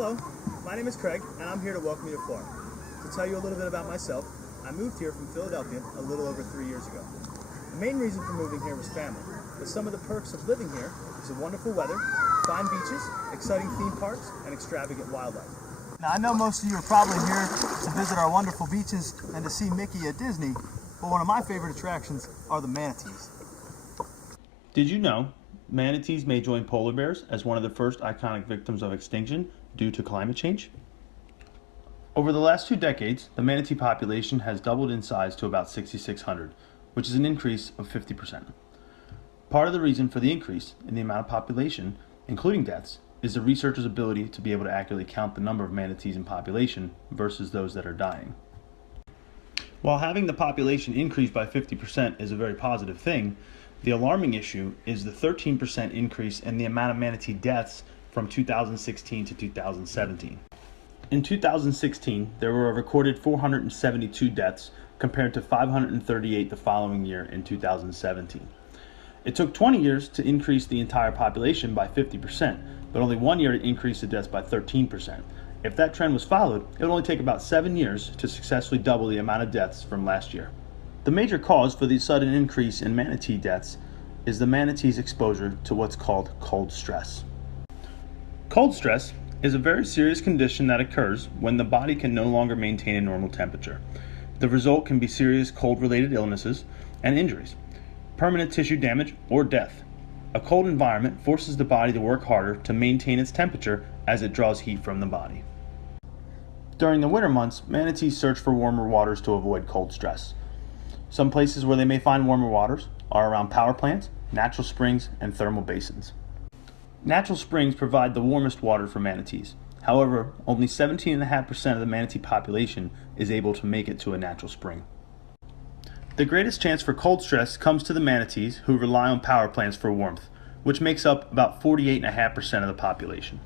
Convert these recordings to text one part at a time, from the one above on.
Hello, my name is Craig, and I'm here to welcome you to Florida. To tell you a little bit about myself, I moved here from Philadelphia a little over 3 years ago. The main reason for moving here was family, but some of the perks of living here is the wonderful weather, fine beaches, exciting theme parks, and extravagant wildlife. Now, I know most of you are probably here to visit our wonderful beaches and to see Mickey at Disney, but one of my favorite attractions are the manatees. Did you know manatees may join polar bears as one of the first iconic victims of extinction due to climate change? Over the last 2 decades, the manatee population has doubled in size to about 6,600, which is an increase of 50%. Part of the reason for the increase in the amount of population, including deaths, is the researchers' ability to be able to accurately count the number of manatees in population versus those that are dying. While having the population increase by 50% is a very positive thing, the alarming issue is the 13% increase in the amount of manatee deaths from 2016 to 2017. In 2016, there were a recorded 472 deaths compared to 538 the following year in 2017. It took 20 years to increase the entire population by 50%, but only 1 year to increase the deaths by 13%. If that trend was followed, it would only take about 7 years to successfully double the amount of deaths from last year. The major cause for the sudden increase in manatee deaths is the manatee's exposure to what's called cold stress. Cold stress is a very serious condition that occurs when the body can no longer maintain a normal temperature. The result can be serious cold-related illnesses and injuries, permanent tissue damage, or death. A cold environment forces the body to work harder to maintain its temperature as it draws heat from the body. During the winter months, manatees search for warmer waters to avoid cold stress. Some places where they may find warmer waters are around power plants, natural springs, and thermal basins. Natural springs provide the warmest water for manatees. However, only 17.5% of the manatee population is able to make it to a natural spring. The greatest chance for cold stress comes to the manatees who rely on power plants for warmth, which makes up about 48.5% of the population.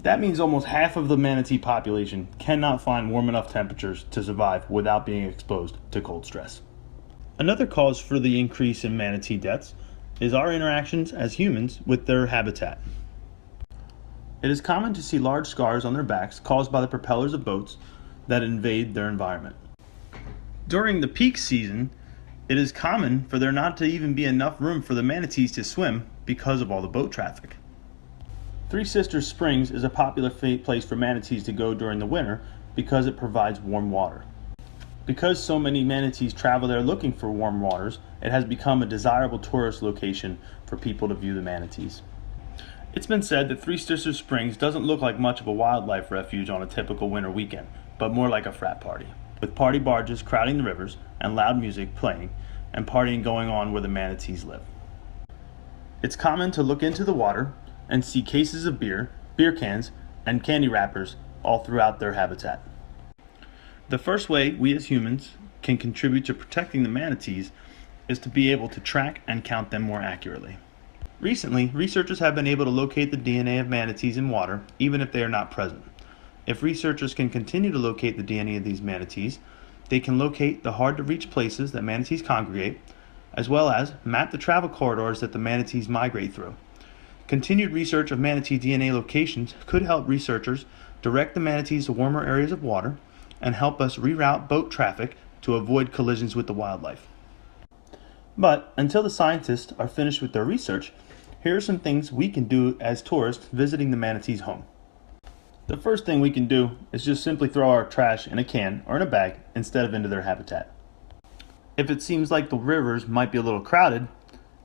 That means almost half of the manatee population cannot find warm enough temperatures to survive without being exposed to cold stress. Another cause for the increase in manatee deaths is our interactions as humans with their habitat. It is common to see large scars on their backs caused by the propellers of boats that invade their environment. During the peak season, it is common for there not to even be enough room for the manatees to swim because of all the boat traffic. Three Sisters Springs is a popular place for manatees to go during the winter because it provides warm water. Because so many manatees travel there looking for warm waters, it has become a desirable tourist location for people to view the manatees. It's been said that Three Sisters Springs doesn't look like much of a wildlife refuge on a typical winter weekend, but more like a frat party, with party barges crowding the rivers and loud music playing and partying going on where the manatees live. It's common to look into the water and see cases of beer cans, and candy wrappers all throughout their habitat. The first way we as humans can contribute to protecting the manatees is to be able to track and count them more accurately. Recently, researchers have been able to locate the DNA of manatees in water even if they are not present. If researchers can continue to locate the DNA of these manatees, they can locate the hard-to-reach places that manatees congregate, as well as map the travel corridors that the manatees migrate through. Continued research of manatee DNA locations could help researchers direct the manatees to warmer areas of water and help us reroute boat traffic to avoid collisions with the wildlife. But until the scientists are finished with their research, here are some things we can do as tourists visiting the manatees' home. The first thing we can do is just simply throw our trash in a can or in a bag instead of into their habitat. If it seems like the rivers might be a little crowded,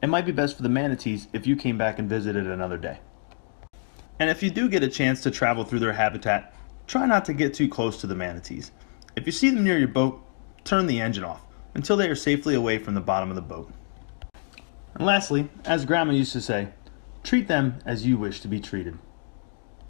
it might be best for the manatees if you came back and visited another day. And if you do get a chance to travel through their habitat, try not to get too close to the manatees. If you see them near your boat, turn the engine off until they are safely away from the bottom of the boat. And lastly, as Grandma used to say, treat them as you wish to be treated.